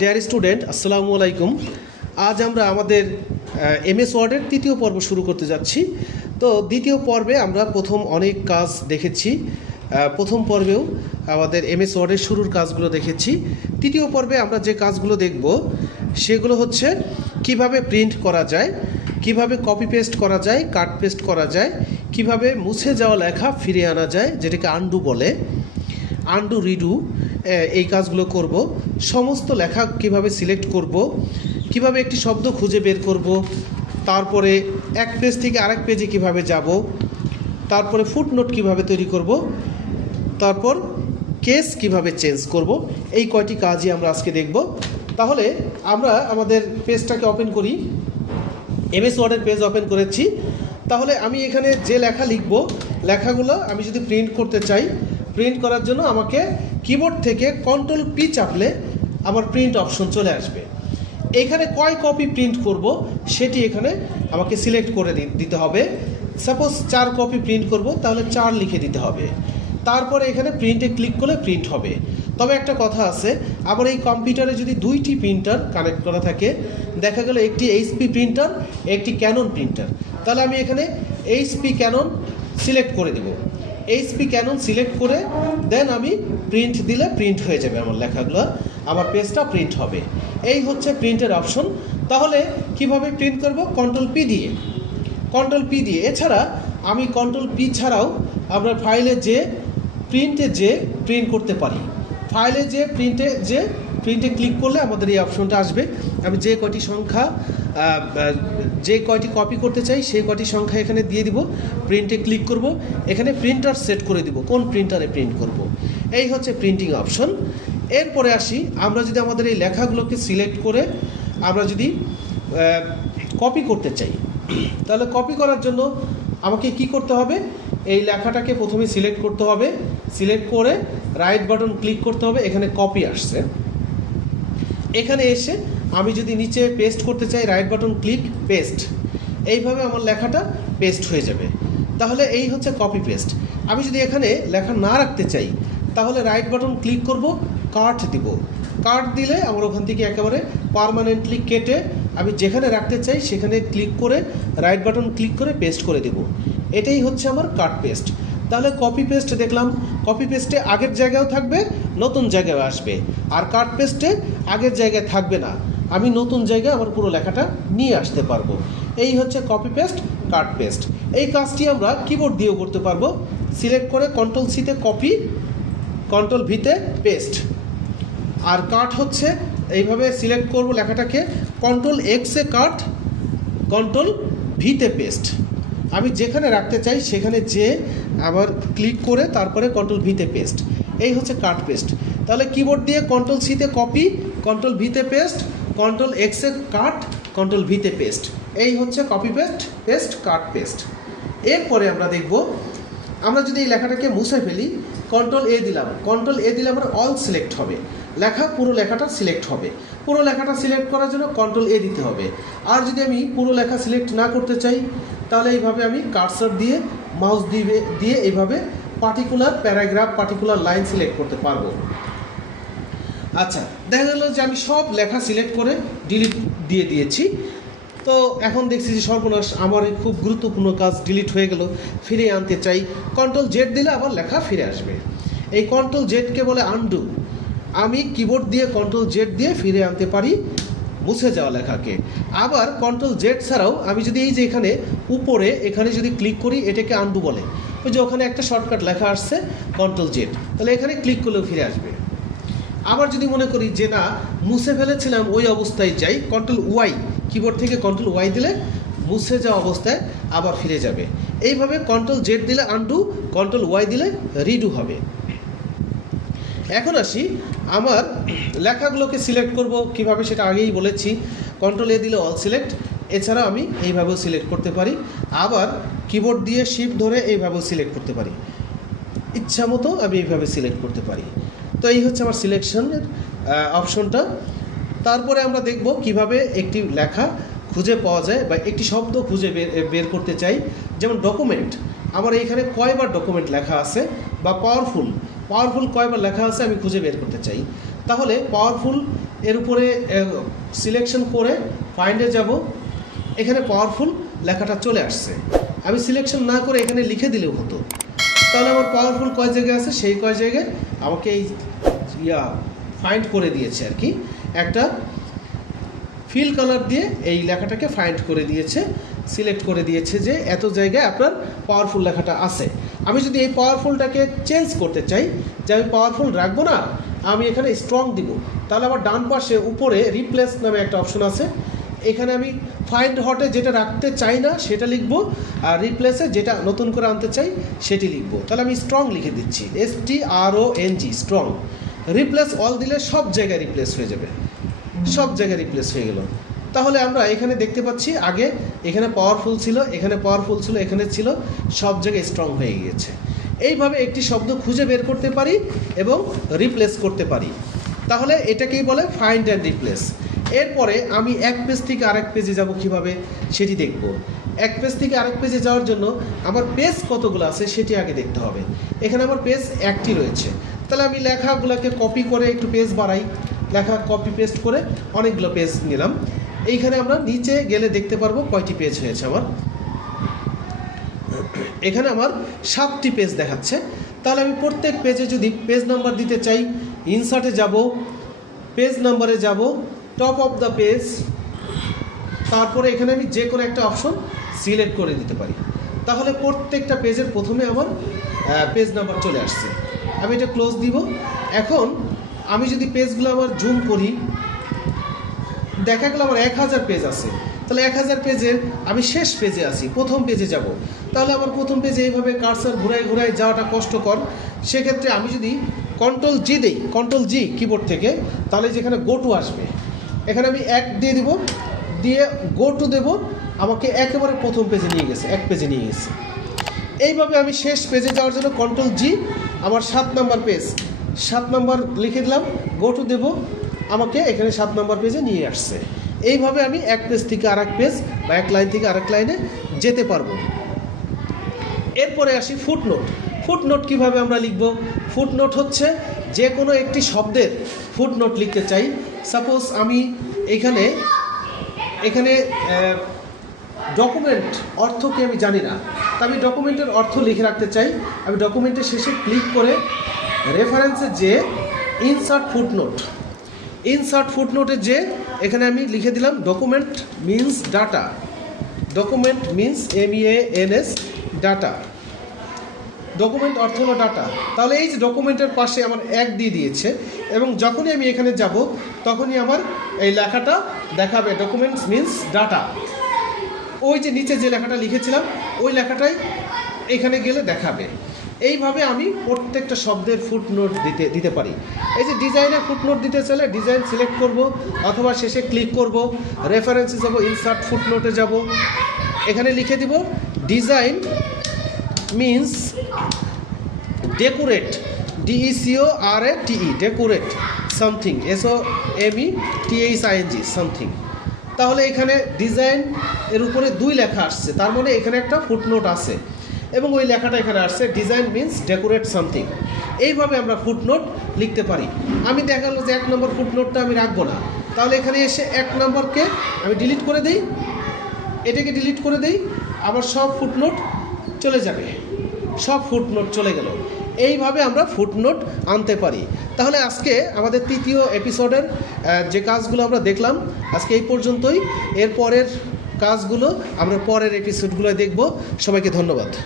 Dear student, আসসালামু আলাইকুম। আজ আমরা আমাদের এমএস ওয়ার্ডের তৃতীয় পর্ব শুরু করতে যাচ্ছি। তো দ্বিতীয় পর্বে আমরা প্রথম অনেক কাজ দেখেছি। প্রথম পর্বেও আমাদের এমএস ওয়ার্ডের শুরুর কাজগুলো দেখেছি। তৃতীয় পর্বে আমরা যে কাজগুলো দেখব সেগুলো হচ্ছে কিভাবে প্রিন্ট করা যায়, কিভাবে কপি পেস্ট করা যায়, কাট পেস্ট করা যায়, কিভাবে মুছে যাওয়া লেখা ফিরিয়ে আনা যায়, যেটাকে আনডু বলে, আনডু রিডু, এই কাজগুলো করব। সমস্ত লেখা কিভাবে সিলেক্ট করব, কিভাবে একটি শব্দ খুঁজে বের করব, তারপরে এক পেজ থেকে আরেক পেজে কিভাবে যাব, তারপরে ফুটনোট কিভাবে তৈরি করব, তারপর কেস কিভাবে চেঞ্জ করব, এই কয়টি কাজই আমরা আজকে দেখব। তাহলে আমরা আমাদের পেজটাকে ওপেন করি। এমএস ওয়ার্ডের পেজ ওপেন করেছি। তাহলে আমি এখানে যে লেখা লিখব, লেখাগুলো আমি যদি প্রিন্ট করতে চাই, প্রিন্ট করার জন্য আমাকে কিবোর্ড থেকে কন্ট্রোল পি চাপলে আমার প্রিন্ট অপশন চলে আসবে। এখানে কয় কপি প্রিন্ট করব সেটি এখানে আমাকে সিলেক্ট করে দিতে হবে। সাপোজ 4 কপি প্রিন্ট করব, তাহলে 4 লিখে দিতে হবে। তারপরে এখানে প্রিন্টে ক্লিক করলে প্রিন্ট হবে। তবে একটা কথা আছে, আবার এই কম্পিউটারে যদি 2টি প্রিন্টার কানেক্ট করা থাকে, দেখা গেল একটি এইচপি প্রিন্টার, একটি ক্যানন প্রিন্টার, তাহলে আমি এখানে এইচপি ক্যানন সিলেক্ট করে দেব। এইচপি ক্যানন সিলেক্ট করে দেন আমি প্রিন্ট দিলে প্রিন্ট হয়ে যাবে আমার লেখাগুলো, আমার পেজটা প্রিন্ট হবে। এই হচ্ছে প্রিন্টের অপশন। তাহলে কিভাবে প্রিন্ট করব? কন্ট্রোল পি দিয়ে, কন্ট্রোল পি দিয়ে। এছাড়া আমি কন্ট্রোল পি ছাড়াও আমরা ফাইলে যে প্রিন্টে যে প্রিন্ট করতে পারি। ফাইলে যে প্রিন্টে ক্লিক করলে আমাদের এই অপশনটা আসবে। আমি যে কয়টি সংখ্যা যে কয়টি কপি করতে চাই সেই কয়টি সংখ্যা এখানে দিয়ে দিব, প্রিন্টে ক্লিক করব, এখানে প্রিন্টার সেট করে দিব কোন প্রিন্টারে প্রিন্ট করব। এই হচ্ছে প্রিন্টিং অপশন। এরপরে আসি, আমরা যদি আমাদের এই লেখাগুলোকে সিলেক্ট করে আমরা যদি কপি করতে চাই, তাহলে কপি করার জন্য আমাকে কি করতে হবে? এই লেখাটাকে প্রথমে সিলেক্ট করতে হবে। সিলেক্ট করে রাইট বাটন ক্লিক করতে হবে। এখানে কপি আসছে, এখানে এসে আমি যদি নিচে পেস্ট করতে চাই, রাইট বাটন ক্লিক, পেস্ট। এইভাবে আমার লেখাটা পেস্ট হয়ে যাবে। তাহলে এই হচ্ছে কপি পেস্ট। আমি যদি এখানে লেখা না রাখতে চাই, তাহলে রাইট বাটন ক্লিক করব, কাট দিব। কাট দিলে আমার ওখান থেকে একেবারে পার্মানেন্টলি কেটে আমি যেখানে রাখতে চাই সেখানে ক্লিক করে রাইট বাটন ক্লিক করে পেস্ট করে দেব। এটাই হচ্ছে আমার কাট পেস্ট। তাহলে কপি পেস্ট দেখলাম, কপি পেস্টে আগের জায়গায়ও থাকবে, নতুন জায়গায় আসবে। আর কাট পেস্টে আগের জায়গায় থাকবে না, আমি নতুন জায়গায় আমার পুরো লেখাটা নিয়ে আসতে পারবো। এই হচ্ছে কপি পেস্ট, কাট পেস্ট। এই কাজটি আমরা কিবোর্ড দিয়েও করতে পারবো। সিলেক্ট করে কন্ট্রোল সিতে কপি, কন্ট্রোল ভিতে পেস্ট। আর কাট হচ্ছে এইভাবে সিলেক্ট করব লেখাটাকে, কন্ট্রোল এক্সে কাট, কন্ট্রোল ভিতে পেস্ট। আমি যেখানে রাখতে চাই সেখানে যে আবার ক্লিক করে তারপরে কন্ট্রোল ভিতে পেস্ট। এই হচ্ছে কাট পেস্ট। তাহলে কিবোর্ড দিয়ে কন্ট্রোল সিতে কপি, কন্ট্রোল ভিতে পেস্ট, কন্ট্রোল এক্সে কাট, কন্ট্রোল ভিতে পেস্ট। এই হচ্ছে copy paste, paste, cut paste. এরপরে আমরা দেখব, আমরা যদি এই লেখাটাকে মুছে ফেলি, কন্ট্রোল এ দিলাম, কন্ট্রোল এ দিলে আমার অল সিলেক্ট হবে, পুরো লেখাটা সিলেক্ট হবে। পুরো লেখাটা সিলেক্ট করার জন্য কন্ট্রোল এ দিতে হবে। আর যদি আমি পুরো লেখা সিলেক্ট না করতে চাই, তাহলে এইভাবে আমি কার্সর দিয়ে মাউস দিয়ে এইভাবে particular paragraph, particular line select করতে পারবো। আচ্ছা, দেখা গেল যে আমি সব লেখা সিলেক্ট করে ডিলিট দিয়ে দিয়েছি। তো এখন দেখছি যে সর্বনাশ, আমার এই খুব গুরুত্বপূর্ণ কাজ ডিলিট হয়ে গেল, ফিরিয়ে আনতে চাই। কন্ট্রোল জেড দিলে আবার লেখা ফিরে আসবে। এই কন্ট্রোল জেডকে বলে আনডু। আমি কিবোর্ড দিয়ে কন্ট্রোল জেড দিয়ে ফিরে আনতে পারি মুছে যাওয়া লেখাকে। আবার কন্ট্রোল জেড ছাড়াও আমি যদি এই যে এখানে উপরে এখানে যদি ক্লিক করি, এটাকে আনডু বলে। ওই যে ওখানে একটা শর্টকাট লেখা আসছে কন্ট্রোল জেড, তাহলে এখানে ক্লিক করলেও ফিরে আসবে। আবার যদি মনে করি যে না, মুছে ফেলেছিলাম ওই অবস্থায় যাই, কন্ট্রোল ওয়াই, কিবোর্ড থেকে কন্ট্রোল ওয়াই দিলে মুছে যাওয়া অবস্থায় আবার ফিরে যাবে। এইভাবে কন্ট্রোল জেড দিলে আনডু, কন্ট্রোল ওয়াই দিলে রিডু হবে। এখন আসি, আমার লেখাগুলোকে সিলেক্ট করব কিভাবে সেটা আগেই বলেছি। কন্ট্রোল এ দিলে অল সিলেক্ট। এছাড়া আমি এইভাবেও সিলেক্ট করতে পারি, আবার কিবোর্ড দিয়ে শিফট ধরে এইভাবেও সিলেক্ট করতে পারি। ইচ্ছা মতো আমি এইভাবে সিলেক্ট করতে পারি। তো এই হচ্ছে আমার সিলেকশনের অপশনটা। তারপরে আমরা দেখব কিভাবে একটি লেখা খুঁজে পাওয়া যায়, বা একটি শব্দ খুঁজে বের করতে চাই। যেমন ডকুমেন্ট, আমার এইখানে কয়বার ডকুমেন্ট লেখা আছে, বা পাওয়ারফুল কয়বার লেখা আছে আমি খুঁজে বের করতে চাই। তাহলে পাওয়ারফুল এর উপরে সিলেকশন করে ফাইন্ডে যাব, এখানে পাওয়ারফুল লেখাটা চলে আসছে। আমি সিলেকশন না করে এখানে লিখে দিলেও হতো, তাহলে আমার পাওয়ারফুল কয় জায়গায় আছে সেই কয় জায়গায় আমাকে এই ফাইন্ড করে দিয়েছে আর কি, একটা ফিল কালার দিয়ে এই লেখাটাকে ফাইন্ড করে দিয়েছে, সিলেক্ট করে দিয়েছে যে এত জায়গায় আপনার পাওয়ারফুল লেখাটা আছে। আমি যদি এই পাওয়ারফুলটাকে চেঞ্জ করতে চাই, যে আমি পাওয়ারফুল রাখবো না, আমি এখানে স্ট্রং দিব, তাহলে আমার ডান পাশে উপরে রিপ্লেস নামে একটা অপশন আছে, এখানে আমি ফাইন্ড হটে যেটা রাখতে চাই না সেটা লিখবো, আর রিপ্লেসে যেটা নতুন করে আনতে চাই সেটি লিখবো। তাহলে আমি স্ট্রং লিখে দিচ্ছি, STRONG, স্ট্রং। রিপ্লেস অল দিলে সব জায়গায় রিপ্লেস হয়ে যাবে, সব জায়গায় রিপ্লেস হয়ে গেল। তাহলে আমরা এখানে দেখতে পাচ্ছি আগে এখানে পাওয়ারফুল ছিল, এখানে পাওয়ারফুল ছিল, এখানে ছিল, সব জায়গায় স্ট্রং হয়ে গিয়েছে। এইভাবে একটি শব্দ খুঁজে বের করতে পারি এবং রিপ্লেস করতে পারি। তাহলে এটাকেই বলে ফাইন্ড অ্যান্ড রিপ্লেস। এরপরে আমি এক পেজ থেকে আরেক পেজে যাব কিভাবে সেটি দেখব। এক পেজ থেকে আরেক পেজে যাওয়ার জন্য আমার পেজ কতগুলো আছে সেটি আগে দেখতে হবে। এখানে আমার পেজ একটি রয়েছে, তাহলে আমি লেখাগুলোকে কপি করে একটু পেজ বাড়াই, লেখা কপি পেস্ট করে অনেকগুলো পেজ নিলাম। এইখানে আমরা নিচে গেলে দেখতে পারবো কয়টি পেজ হয়েছে আমার। এখানে আমার 7টি পেজ দেখাচ্ছে। তাহলে আমি প্রত্যেক পেজে যদি পেজ নাম্বার দিতে চাই, ইনসার্টে যাব, পেজ নাম্বারে যাব, টপ অফ দ্য পেজ, তারপরে এখানে আমি যে কোনো একটা অপশন সিলেক্ট করে দিতে পারি। তাহলে প্রত্যেকটা পেজের প্রথমে আমার পেজ নাম্বার চলে আসছে। আমি এটা ক্লোজ দিব। এখন আমি যদি পেজগুলো আমার জুম করি, দেখা গেল আমার 1000 পেজ আছে, তাহলে 1000 পেজের আমি শেষ পেজে আছি, প্রথম পেজে যাব। তাহলে আমার প্রথম পেজে এইভাবে কার্সার ঘুরাই ঘুরাই যাওয়াটা কষ্টকর। সেক্ষেত্রে আমি যদি Ctrl+G দিই, Ctrl+G কিবোর্ড থেকে, তাহলে যেখানে গো টু আসবে, এখানে আমি 1 দিয়ে দিব, দিয়ে গো টু দেবো, আমাকে একেবারে প্রথম পেজে নিয়ে গেছে, এক পেজে নিয়ে গেছে। এইভাবে আমি শেষ পেজে যাওয়ার জন্য Ctrl+G, আমার 7 নম্বর পেজ, 7 নম্বর লিখে দিলাম, গো টু দেবো, আমাকে এখানে 7 নম্বর পেজে নিয়ে আসছে। এইভাবে আমি এক পেজ থেকে আরেক পেজ বা এক লাইন থেকে আরেক লাইনে যেতে পারবো। এরপরে আসি ফুটনোট। ফুটনোট কিভাবে আমরা লিখব? ফুটনোট হচ্ছে যে কোনো একটি শব্দের ফুটনোট লিখতে চাই। সাপোজ আমি এখানে ডকুমেন্ট অর্থকে আমি জানি না, তা আমি ডকুমেন্টের অর্থ লিখে রাখতে চাই। আমি ডকুমেন্টের শেষে ক্লিক করে রেফারেন্সে যে ইনসার্ট ফুটনোট, ইনসার্ট ফুটনোটে যে এখানে আমি লিখে দিলাম document means data, document means MANS data, document অর্থ হলো ডাটা। তাহলে এই যে ডকুমেন্টের পাশে আমার 1 দিয়ে দিয়েছে, এবং যখনই আমি এখানে যাব তখনই আমার এই লেখাটা দেখাবে ডকুমেন্টস মিন্স ডাটা। ওই যে নিচে যে লেখাটা লিখেছিলাম ওই লেখাটাই এখানে গেলে দেখাবে। এইভাবে আমি প্রত্যেকটা শব্দের ফুটনোট দিতে পারি। এই যে ডিজাইনের ফুটনোট দিতে চাইলে ডিজাইন সিলেক্ট করব, অথবা শেষে ক্লিক করব, রেফারেন্সে যাব, ইনসার্ট ফুটনোটে যাব, এখানে লিখে দিব design means decorate, DECORATE, decorate something, SOMETHING something. তাহলে এখানে ডিজাইন এর উপরে 2 লেখা আসছে, তার মানে এখানে একটা ফুটনোট আছে, এবং ওই লেখাটা এখানে আসছে ডিজাইন মিন্স ডেকোরেট সামথিং। এইভাবে আমরা ফুটনোট লিখতে পারি। আমি দেখা গেলো যে 1 নম্বর ফুটনোটটা আমি রাখবো না, তাহলে এখানে এসে 1 নম্বরকে আমি ডিলিট করে দিই, এটাকে ডিলিট করে দিই, আবার সব ফুটনোট চলে যাবে, সব ফুটনোট চলে গেল। এইভাবে আমরা ফুটনোট আনতে পারি। তাহলে আজকে আমাদের 3য় এপিসোডের যে কাজগুলো আমরা দেখলাম আজকে এই পর্যন্তই। এর পরের কাজগুলো আমরা পরের এপিসোডগুলো দেখব। সবাইকে ধন্যবাদ।